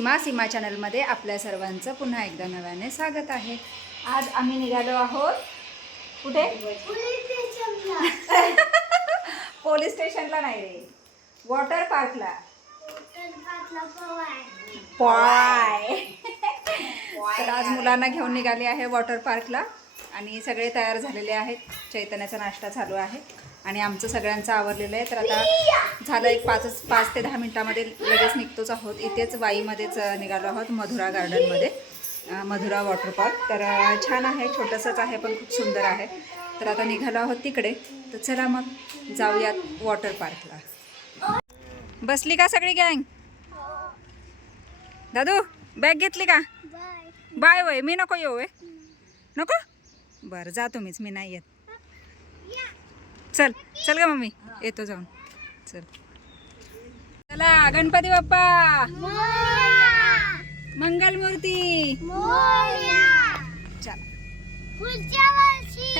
सीमा सीमा चॅनलमध्ये आपल्या सर्वांचं पुन्हा एकदा नव्याने स्वागत आहे. आज आम्ही निघालो आहोत कुठे? पोलीस स्टेशनला नाही रे. वॉटर पार्कला. पाय. तर आज मुलांना घेऊन निघाले आहे वॉटर पार्कला आणि सगळे तयार झालेले आहेत. चैतन्याचा नाश्ता चालू आहे. आणि आमचं सगळ्यांचं आवरलेलं आहे. तर आता झालं एक पाच पाच ते दहा मिनटामध्ये लगेच निघतोच आहोत. इथेच वाईमध्येच निघालो आहोत मधुरा गार्डनमध्ये. मधुरा वॉटर पार्क तर छान आहे छोटंसंच आहे पण खूप सुंदर आहे. तर आता निघालो आहोत तिकडे. तर चला मग जाऊयात वॉटर पार्कला. बसली का सगळी गँग? दादू बॅग घेतली का? बाय वय मी नको येऊ नको? बरं जा तुम्हीच मी नाही येत. चल चल का मम्मी. येतो जाऊन. चल. चला गणपती बाप्पा. मंगलमूर्ती. चल.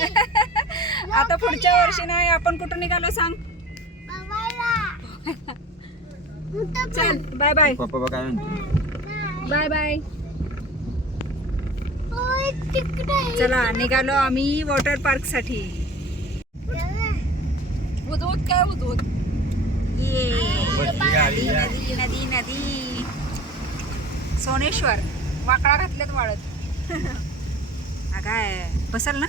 आता पुढच्या वर्षी नाही आपण कुठं निघालो सांग. चल बाय बाय बाय बाय चला निघालो आम्ही वॉटर पार्कसाठी उदूत काय ये नदी नदी नदी नदी सोनेश्वर वाकडा घातलेत वाळत. काय बसल ना?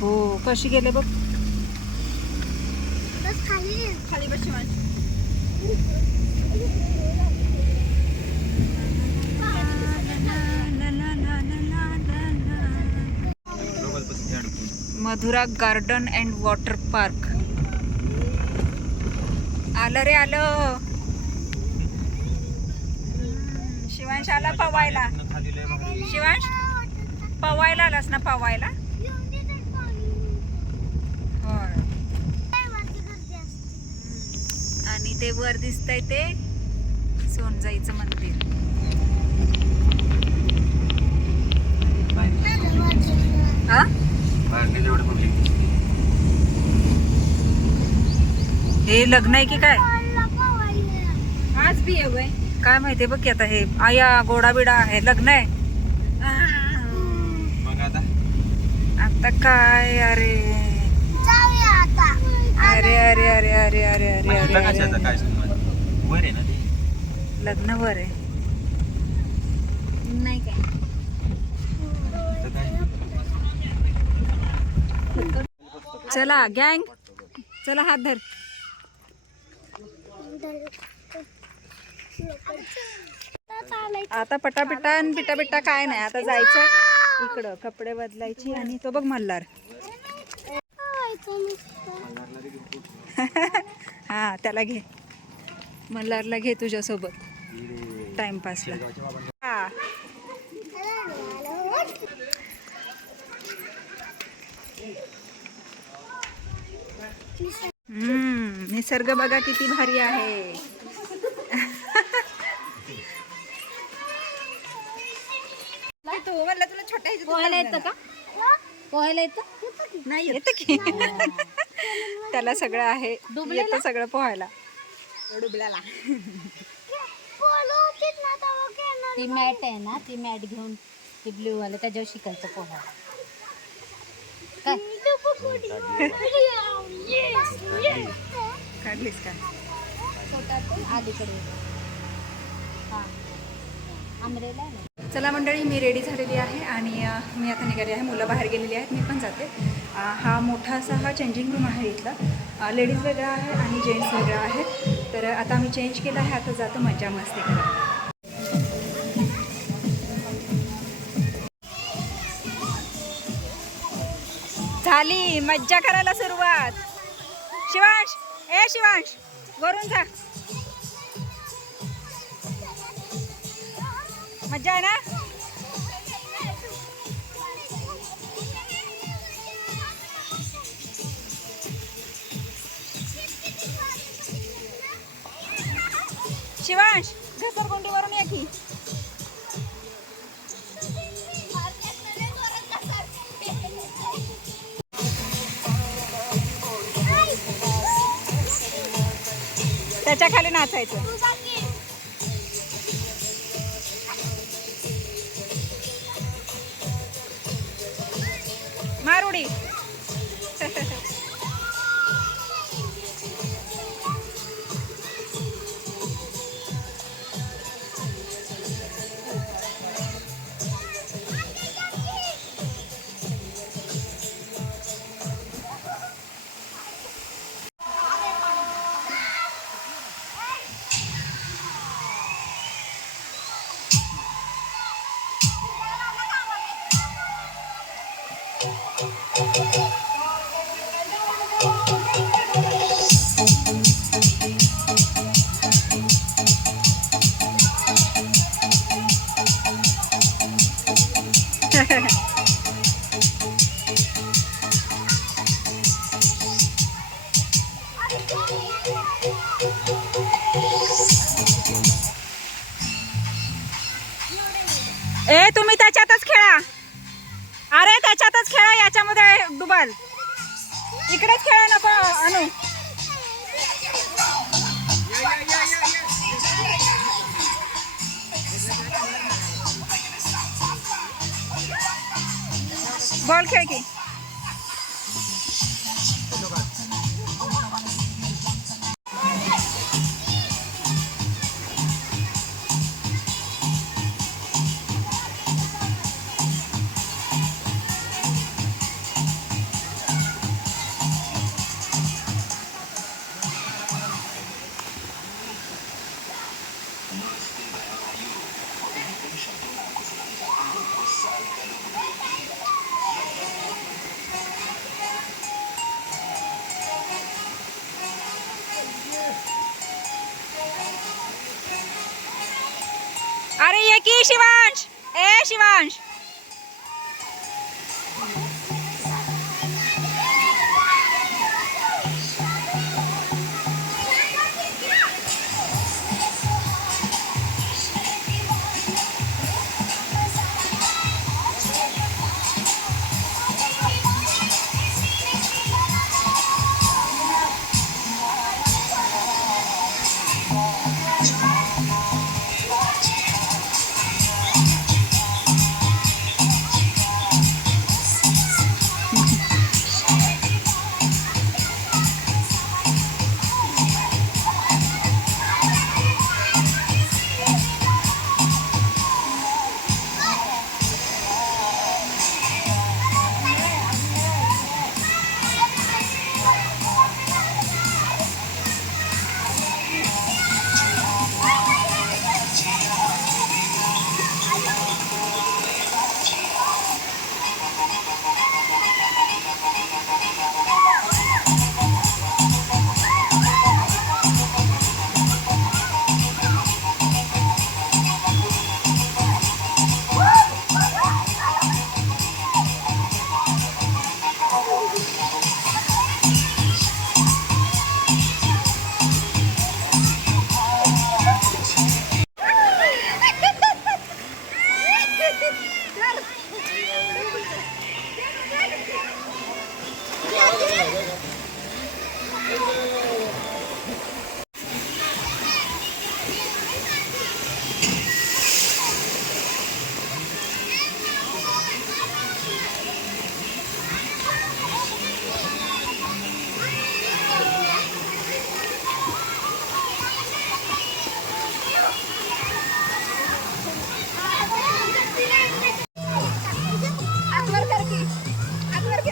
हो कशी गेले बघ. खाली बस Madhura garden and water park. आलं रे आलं. शिवांश आला पवायला. शिवांश पवायला आलास ना पवायला? आणि ते वर दिसतंय ते सोनजाईचं मंदिर. हा? हे लग्न आहे की काय? आज भी है वय काय माहिती बघ की आता हे आया गोडा बिडा आहे लग्न आहे. आता? आता काय? अरे. अरे अरे अरे अरे अरे अरे अरे आहे लग्न वर आहे नाही काय तर काय चला गँग चला हात धर. आता पटापिटा आणि पिटा काय नाही आता जायचं इकडं कपडे बदलायची आणि तो बघ मल्हार. हा त्याला घे. मल्हारला घे तुझ्यासोबत. टाइमपासला हा. हम्म निसर्ग बघा किती भारी आहे. तू म्हणलं तुला छोटा ह्याच्यात पोहायला येतं का? पोहायला येतं? नाही येतं की. त्याला सगळं आहे. येतं सगळं पोहायला. डुबल्याला ती मॅट आहे ना ती मॅट घेऊन ती ब्ल्यू वाले त्याच्यावर शिकायचं पोहा काय? काढलीस का? छोटा अलीकडे आमरेला चला मंडळी मी रेडी झालेली आहे आणि मी आता निघाली आहे. मुलं बाहेर गेलेली आहेत. मी पण जाते. हा मोठा असा हा चेंजिंग रूम आहे इथला. लेडीज वेगळा आहे आणि जेंट्स वेगळा आहे. तर आता आम्ही चेंज केला आहे. आता जातो मजा मस्ती करा झाली. मज्जा करायला सुरुवात. शिवांश ए शिवांश वरून जा. मज्जा आहे ना? शिवांश घसरगुंडीवरून या की. त्याच्याखाली नाचायचं Ha ha ha. बॉल खेळ की. शिवांश. ए शिवांश. అందరికీ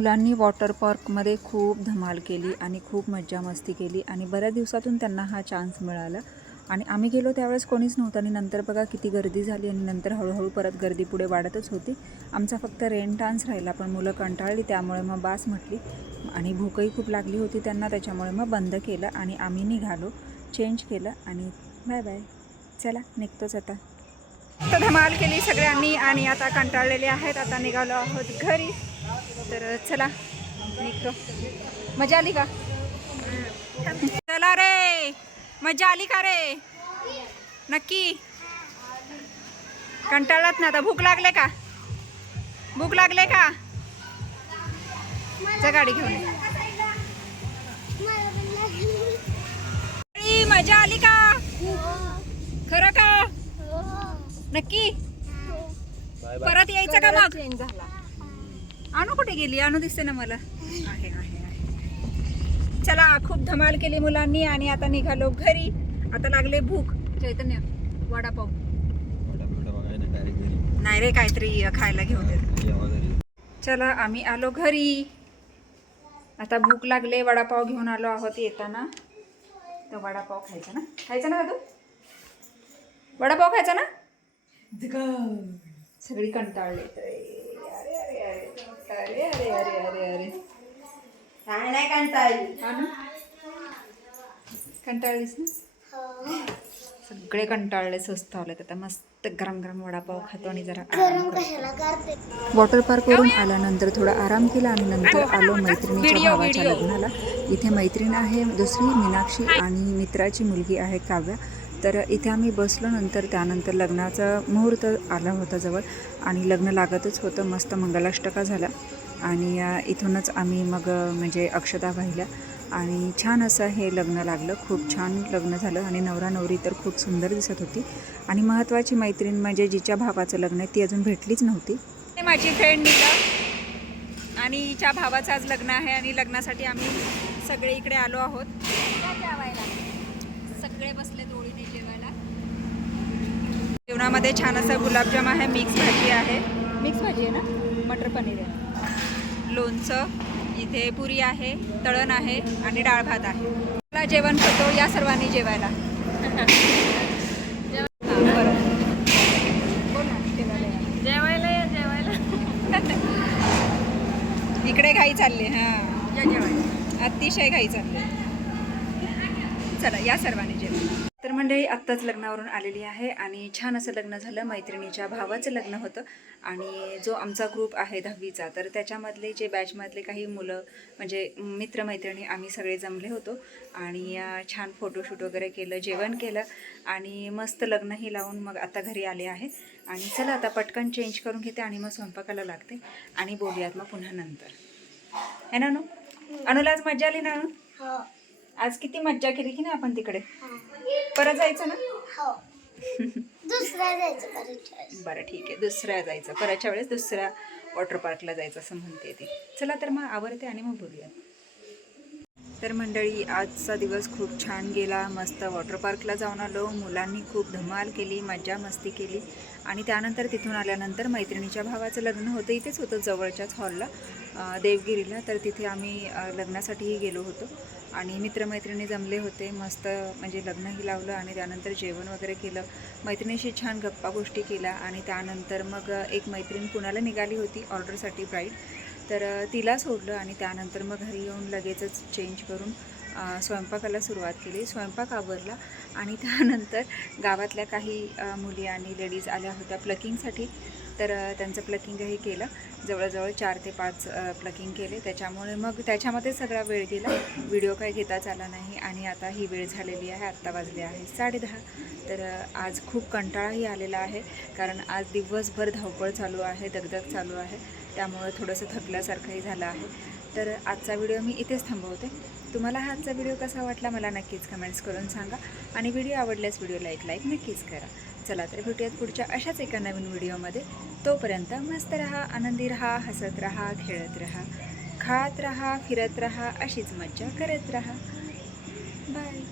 मुलांनी वॉटर पार्कमध्ये खूप धमाल केली आणि खूप मज्जा मस्ती केली आणि बऱ्याच दिवसातून त्यांना हा चान्स मिळाला. आणि आम्ही गेलो त्यावेळेस कोणीच नव्हतं आणि नंतर बघा किती गर्दी झाली आणि नंतर हळूहळू परत गर्दी पुढे वाढतच होती. आमचा फक्त रेन डान्स राहिला पण मुलं कंटाळली त्यामुळे मग बास म्हटली आणि भूकही खूप लागली होती त्यांना त्याच्यामुळे मग बंद केलं आणि आम्ही निघालो चेंज केलं आणि बाय बाय चला निघतोच आता. तर धमाल केली सगळ्यांनी आणि आता कंटाळलेले आहेत. आता निघालो आहोत घरी. तर चला निघतो मजा आली का चला रे मजा आली का रे नक्की कंटाळत ना आता भूक लागले का भूक लागले का गाडी घेऊन मजा आली का खरं का नक्की परत यायचं का मग अनु कुठे गेली? अनु दिसते ना मला. आहे आहे आहे. चला खूप धमाल केली मुलांनी आणि आता निघालो घरी. आता लागले भूक. चैतन्य वडापाव. नाही रे काहीतरी खायला घेऊन चला आम्ही आलो घरी. आता भूक लागले वडापाव घेऊन आलो आहोत येताना. तर वडापाव खायचा ना? खायचा ना दादू वडापाव खायचा ना? सगळी कंटाळले अरे अरे अरे अरे अरे काय नाही कंटाळली हा ना कंटाळलीस ना? सगळे कंटाळले स्वस्त आलेत आता मस्त गरम गरम वडापाव खातो आणि जरा. वॉटर पार्कवरून आल्यानंतर थोडा आराम केला आणि नंतर आलो मैत्रिणीच्या भावाच्या लग्नाला. इथे मैत्रीण आहे दुसरी मीनाक्षी आणि मित्राची मुलगी आहे काव्या. तर इथे आम्ही बसलो नंतर त्यानंतर लग्नाचा मुहूर्त आला होता जवळ आणि लग्न लागतच होतं मस्त मंगलाष्टका झाला आणि इथूनच आम्ही मग म्हणजे अक्षता वाहिल्या आणि छान असं हे लग्न लागलं. खूप छान लग्न झालं आणि नवरा नवरी तर खूप सुंदर दिसत होती. आणि महत्त्वाची मैत्रीण म्हणजे जिच्या भावाचं लग्न आहे ती अजून भेटलीच नव्हती. माझी फ्रेंड नीला आणि हिच्या भावाचं आज लग्न आहे आणि लग्नासाठी आम्ही सगळे इकडे आलो आहोत. सगळे बसले जेवणामध्ये छान असं गुलाबजाम आहे मिक्स भाजी आहे. मिक्स भाजी आहे ना? मटर पनीर आहे. लोणचं इथे पुरी आहे तळण आहे आणि डाळ भात आहे. मला जेवण करतो या सर्वांनी जेवायला. हां, बरं. जेवायला या. इकडे घाई चालली हां. अतिशय घाई चालली. चला या सर्वांनी. आत्ताच लग्नावरून आलेली आहे आणि छान असं लग्न झालं मैत्रिणीच्या भावाचं लग्न होतं. आणि जो आमचा ग्रुप आहे दहावीचा तर त्याच्यामधले जे बॅचमधले काही मुलं म्हणजे मित्रमैत्रिणी आम्ही सगळे जमले होतो. आणि छान फोटोशूट वगैरे केलं जेवण केलं आणि मस्त लग्नही लावून मग आता घरी आले आहे. आणि चला आता पटकन चेंज करून घेते आणि मग स्वयंपाकाला लागते. आणि बोलूयात मग पुन्हा नंतर. है ना अनु? अनुला आज मजा आली ना अनु? आज किती मज्जा केली की ना आपण तिकडे? परत जायचं ना? हो. दुसऱ्या जायचं परत बरं ठीक आहे. दुसऱ्या जायचं. परतच्या वेळेस दुसऱ्या वॉटर पार्कला जायचं असं म्हणते ती. चला तर मग आवडते आणि मग बोलूया तर मंडळी आजचा दिवस खूप छान गेला. मस्त वॉटर पार्कला जाऊन आलो. मुलांनी खूप धमाल केली मज्जा मस्ती केली. आणि त्यानंतर तिथून आल्यानंतर मैत्रिणीच्या भावाचं लग्न होतं. इथेच होतं जवळच्याच हॉलला देवगिरीला. तर तिथे आम्ही लग्नासाठीही गेलो होतो. आणि मित्रमैत्रिणी जमले होते. मस्त म्हणजे लग्नही लावलं आणि त्यानंतर जेवण वगैरे केलं. मैत्रिणीशी छान गप्पा गोष्टी केल्या आणि त्यानंतर मग एक मैत्रीण पुण्याला निघाली होती ऑर्डरसाठी ब्राईड तर तिला सोडलं आणि त्यानंतर मग घरी येऊन लगेचच चेंज करून स्वयंपाकाला सुरुवात केली. स्वयंपाक आवरला आणि त्यानंतर गावातल्या काही मुली आणि लेडीज आल्या होत्या प्लकिंगसाठी. तर त्यांचं प्लकिंगही केलं. जवळजवळ चार ते पाच प्लकिंग केले. त्याच्यामुळे मग त्याच्यामध्ये सगळा वेळ गेला. व्हिडिओ काही घेताच आला नाही आणि आता ही वेळ झालेली आहे. आत्ता वाजले आहे साडेदहा. तर आज खूप कंटाळाही आलेला आहे. कारण आज दिवसभर धावपळ चालू आहे दगदग चालू आहे. त्यामुळे थोडंसं थकल्यासारखंही झालं आहे. तर आजचा व्हिडिओ मी इथेच थांबवते. तुम्हाला हा आजचा व्हिडिओ कसा वाटला मला नक्कीच कमेंट्स करून सांगा. आणि व्हिडिओ आवडल्यास व्हिडिओला एक लाईक नक्कीच करा. चला तर भेटूयात पुढच्या अशाच एका नवीन व्हिडिओमध्ये तोपर्यंत मस्त रहा आनंदी रहा हसत रहा खेळत रहा खात रहा फिरत रहा अशीच मज्जा करत रहा. बाय